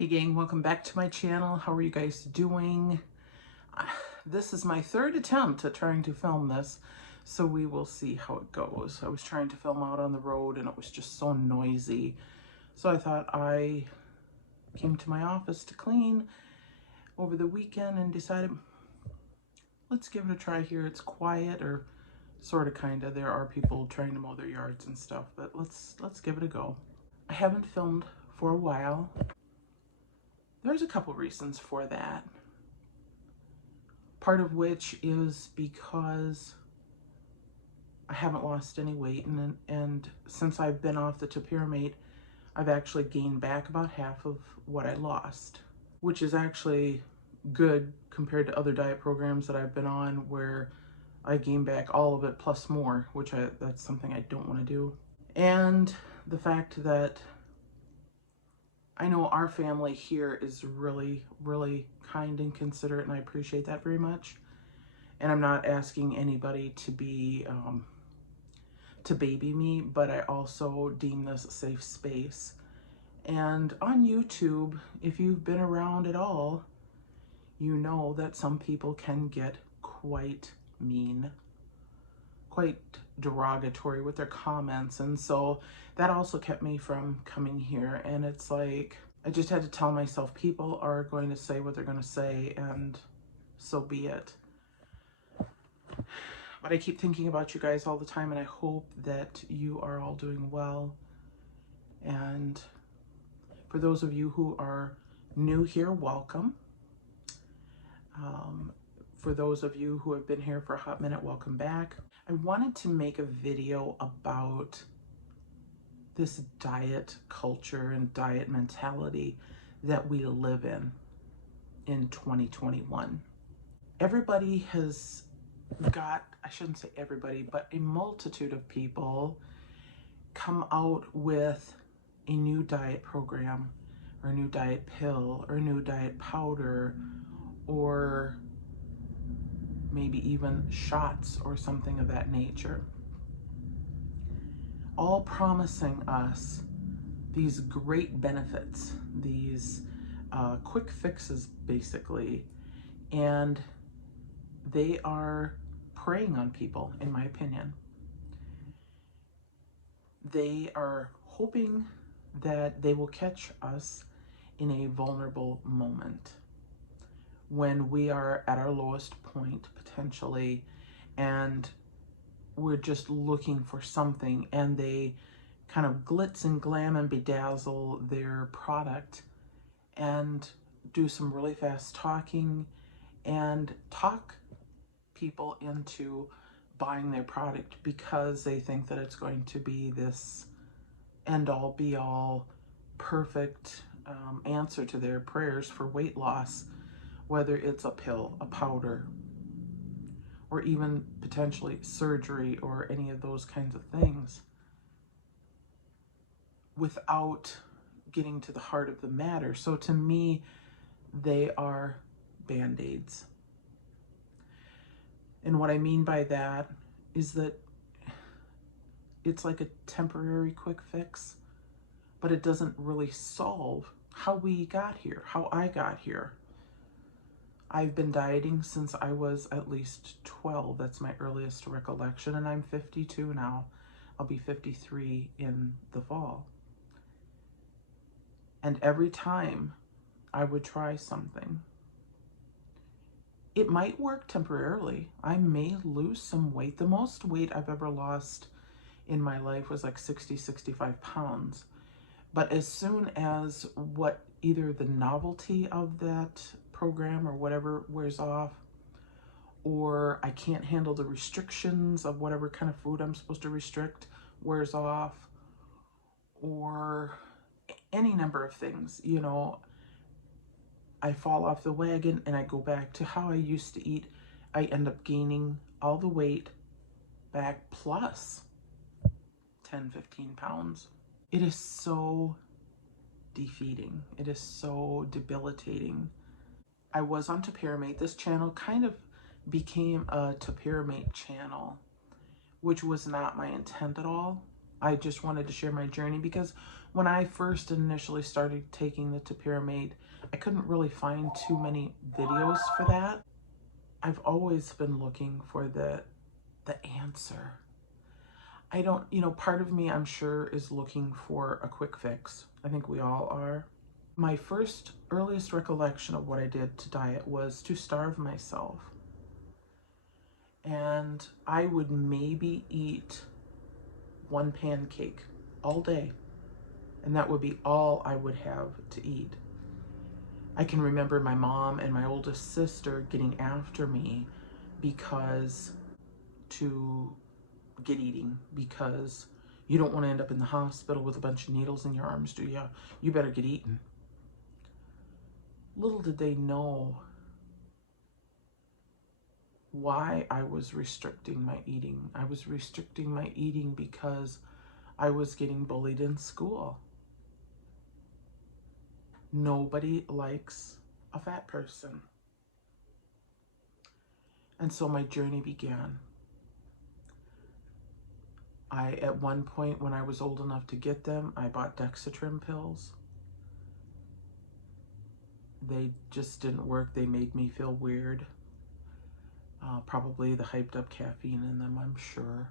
Hey gang, welcome back to my channel. How are you guys doing? This is my third attempt at trying to film this, so we will see how it goes. I was trying to film out on the road and it was just so noisy. So I thought I came to my office to clean over the weekend and decided, let's give it a try here. It's quiet, or sort of kind of. There are people trying to mow their yards and stuff, but let's give it a go. I haven't filmed for a while. There's a couple reasons for that. Part of which is because I haven't lost any weight, and since I've been off the topiramate, I've actually gained back about half of what I lost, which is actually good compared to other diet programs that I've been on where I gain back all of it plus more, which that's something I don't want to do. And the fact that I know our family here is really, really kind and considerate, and I appreciate that very much. And I'm not asking anybody to be, to baby me, but I also deem this a safe space. And on YouTube, if you've been around at all, you know that some people can get quite mean, quite derogatory with their comments. And so that also kept me from coming here. And it's like, I just had to tell myself people are going to say what they're going to say, and so be it. But I keep thinking about you guys all the time, and I hope that you are all doing well. And for those of you who are new here, welcome. For those of you who have been here for a hot minute, welcome back. I wanted to make a video about this diet culture and diet mentality that we live in 2021. Everybody has got, I shouldn't say everybody, but a multitude of people come out with a new diet program or a new diet pill or a new diet powder, or maybe even shots or something of that nature, all promising us these great benefits, these quick fixes basically, and they are preying on people, in my opinion. They are hoping that they will catch us in a vulnerable moment when we are at our lowest point potentially, and we're just looking for something, and they kind of glitz and glam and bedazzle their product and do some really fast talking and talk people into buying their product because they think that it's going to be this end-all be-all perfect answer to their prayers for weight loss, whether it's a pill, a powder, or even potentially surgery or any of those kinds of things, without getting to the heart of the matter. So to me, they are band-aids. And what I mean by that is that it's like a temporary quick fix, but it doesn't really solve how we got here, how I got here. I've been dieting since I was at least 12. That's my earliest recollection, and I'm 52 now. I'll be 53 in the fall. And every time I would try something, it might work temporarily. I may lose some weight. The most weight I've ever lost in my life was like 60, 65 pounds. But as soon as either the novelty of that program or whatever wears off, or I can't handle the restrictions of whatever kind of food I'm supposed to restrict wears off, or any number of things, you know, I fall off the wagon and I go back to how I used to eat, I end up gaining all the weight back plus 10, 15 pounds. It is so defeating. It is so debilitating. I was on topiramate. This channel kind of became a topiramate channel, which was not my intent at all. I just wanted to share my journey because when I first initially started taking the topiramate, I couldn't really find too many videos for that. I've always been looking for the answer. I don't, part of me, I'm sure, is looking for a quick fix. I think we all are. My first earliest recollection of what I did to diet was to starve myself. And I would maybe eat one pancake all day, and that would be all I would have to eat. I can remember my mom and my oldest sister getting after me because to get eating, because you don't want to end up in the hospital with a bunch of needles in your arms, do you? You better get eating. Little did they know why I was restricting my eating. I was restricting my eating because I was getting bullied in school. Nobody likes a fat person. And so my journey began. At one point when I was old enough to get them, I bought Dexatrim pills. They just didn't work. They made me feel weird. Probably the hyped up caffeine in them, I'm sure.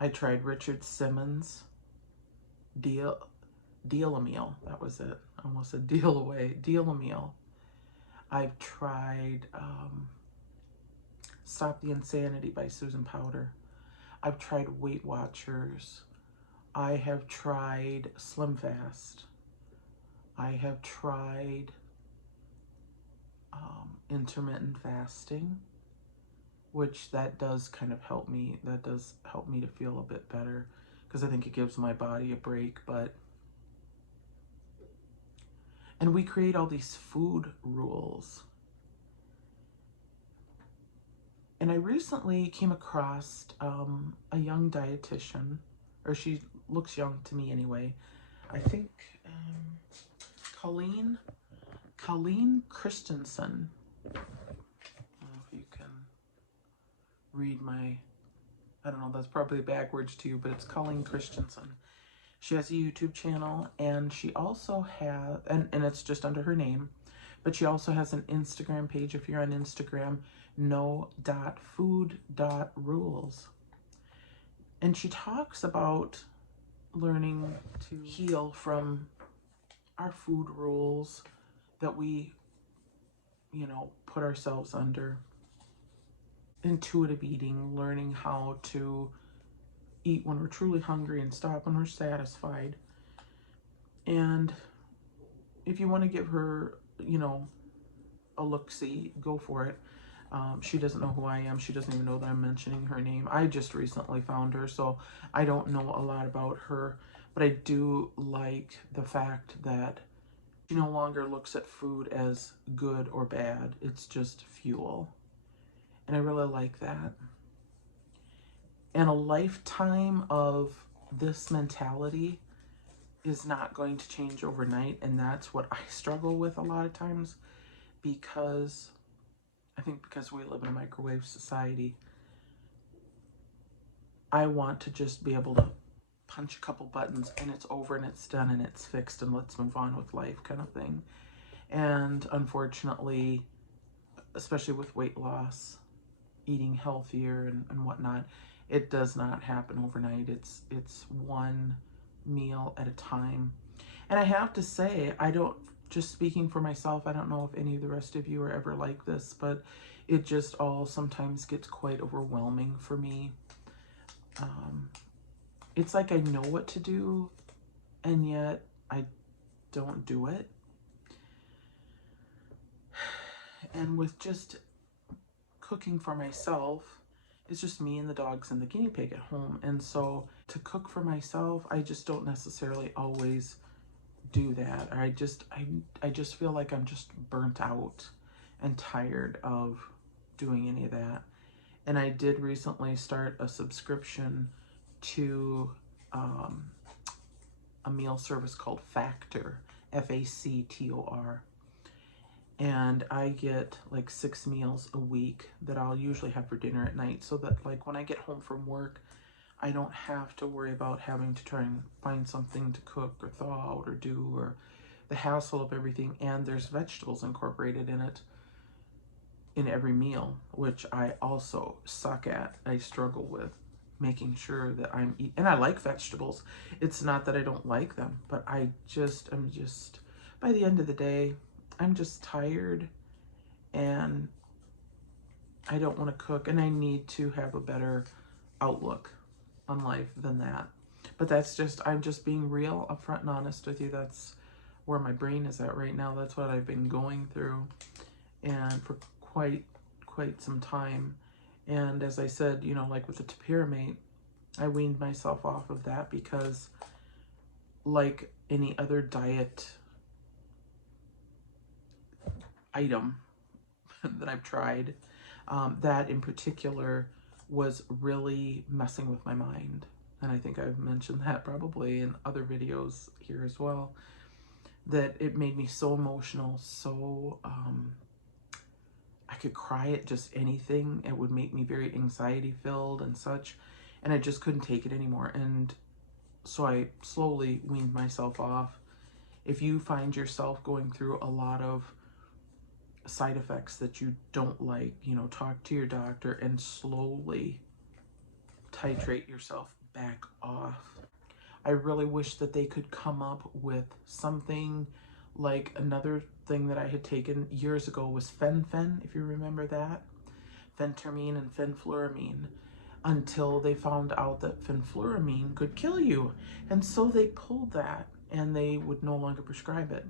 I tried Richard Simmons, Deal-A-Meal. That was it. I almost said Deal Away. Deal-A-Meal. I've tried Stop the Insanity by Susan Powter. I've tried Weight Watchers. I have tried Slim Fast. I have tried intermittent fasting, which that does kind of help me. That does help me to feel a bit better because I think it gives my body a break. And we create all these food rules. And I recently came across a young dietitian, or she looks young to me anyway. I think Colleen Christensen. I don't know if you can read my, I don't know, that's probably backwards to you, but it's Colleen Christensen. She has a YouTube channel, and she also has, and it's just under her name, but she also has an Instagram page. If you're on Instagram, no.food.rules. And she talks about learning to heal from our food rules that we, put ourselves under. Intuitive eating, learning how to eat when we're truly hungry and stop when we're satisfied. And if you want to give her, a look-see, go for it. She doesn't know who I am. She doesn't even know that I'm mentioning her name. I just recently found her, so I don't know a lot about her, but I do like the fact that she no longer looks at food as good or bad. It's just fuel. And I really like that. And a lifetime of this mentality is not going to change overnight, and that's what I struggle with a lot of times, because I think because we live in a microwave society, I want to just be able to punch a couple buttons and it's over and it's done and it's fixed and let's move on with life kind of thing. And unfortunately, especially with weight loss, eating healthier and whatnot, it does not happen overnight. It's one meal at a time. And I have to say, just speaking for myself, I don't know if any of the rest of you are ever like this, but it just all sometimes gets quite overwhelming for me. It's like I know what to do, and yet I don't do it. And with just cooking for myself, it's just me and the dogs and the guinea pig at home. And so to cook for myself, I just don't necessarily always do that. Or I just feel like I'm just burnt out and tired of doing any of that. And I did recently start a subscription to a meal service called Factor, Factor. And I get like 6 meals a week that I'll usually have for dinner at night, so that like when I get home from work, I don't have to worry about having to try and find something to cook or thaw out or do, or the hassle of everything. And there's vegetables incorporated in it in every meal, which I also suck at. I struggle with making sure that I'm eating, and I like vegetables. It's not that I don't like them, but I'm just, by the end of the day, I'm just tired and I don't want to cook, and I need to have a better outlook on life than that. But that's just, I'm just being real, upfront and honest with you. That's where my brain is at right now. That's what I've been going through, and for quite some time. And as I said, you know, like with the topiramate, I weaned myself off of that because, like any other diet item that I've tried, that in particular was really messing with my mind. And I think I've mentioned that probably in other videos here as well, that it made me so emotional, so I could cry at just anything. It would make me very anxiety filled and such, and I just couldn't take it anymore. And so I slowly weaned myself off. If you find yourself going through a lot of side effects that you don't like, you know, talk to your doctor and slowly titrate yourself back off. I really wish that they could come up with something like, another thing that I had taken years ago was fen-phen, if you remember that. Phentermine and fenfluramine, until they found out that fenfluramine could kill you. And so they pulled that and they would no longer prescribe it.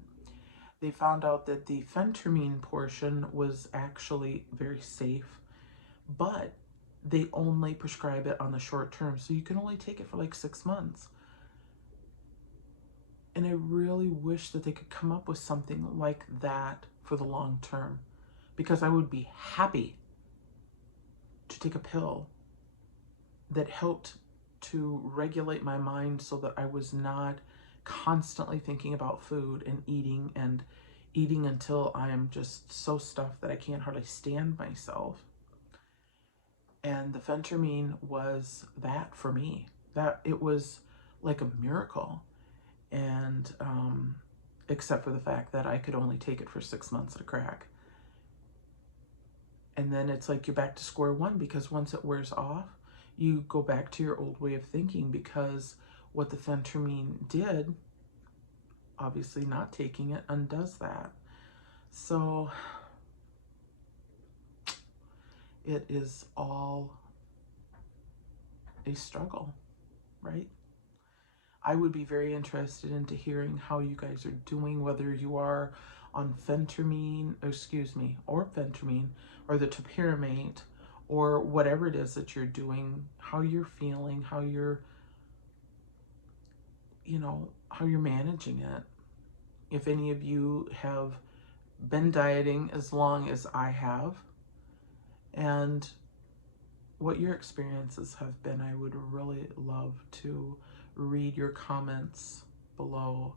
They found out that the phentermine portion was actually very safe, but they only prescribe it on the short term. So you can only take it for like 6 months. And I really wish that they could come up with something like that for the long term, because I would be happy to take a pill that helped to regulate my mind so that I was not constantly thinking about food and eating until I am just so stuffed that I can't hardly stand myself. And the phentermine was that for me. That it was like a miracle. And except for the fact that I could only take it for 6 months at a crack. And then it's like you're back to square one, because once it wears off, you go back to your old way of thinking, because what the phentermine did, obviously not taking it, undoes that. So it is all a struggle, right? I would be very interested into hearing how you guys are doing, whether you are on phentermine, or phentermine, or the topiramate, or whatever it is that you're doing, how you're feeling, how you're, you know, how you're managing it. If any of you have been dieting as long as I have, and what your experiences have been, I would really love to read your comments below.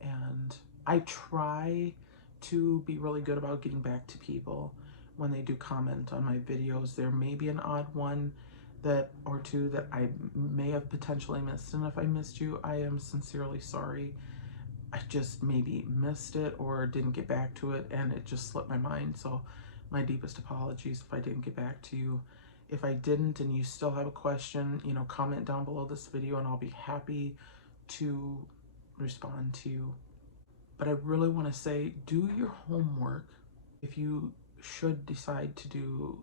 And I try to be really good about getting back to people when they do comment on my videos. There may be an odd one or two that I may have potentially missed, and if I missed you, I am sincerely sorry. I just maybe missed it or didn't get back to it, and it just slipped my mind. So my deepest apologies if I didn't get back to you. If I didn't and you still have a question, you know, comment down below this video and I'll be happy to respond to you. But I really want to say, do your homework if you should decide to do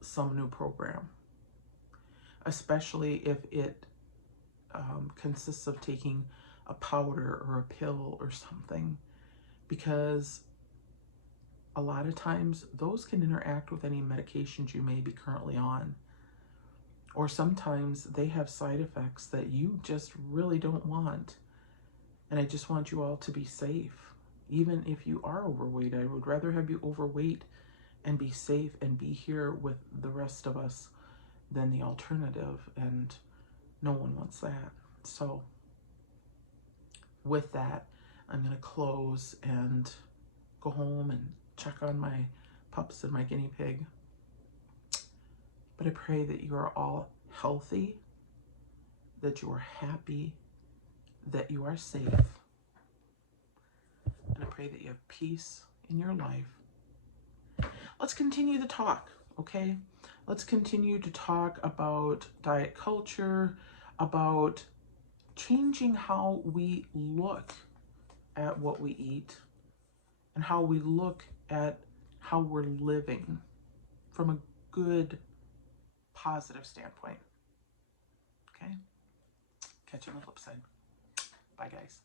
some new program, especially if it consists of taking a powder or a pill or something, because a lot of times those can interact with any medications you may be currently on, or sometimes they have side effects that you just really don't want. And I just want you all to be safe. Even if you are overweight, I would rather have you overweight and be safe and be here with the rest of us than the alternative, and no one wants that. So with that, I'm going to close and go home and check on my pups and my guinea pig. But I pray that you are all healthy, that you are happy, that you are safe. And I pray that you have peace in your life. Let's continue the talk, okay? Let's continue to talk about diet culture, about changing how we look at what we eat and how we look at how we're living from a good, positive standpoint. Okay? Catch you on the flip side. Bye, guys.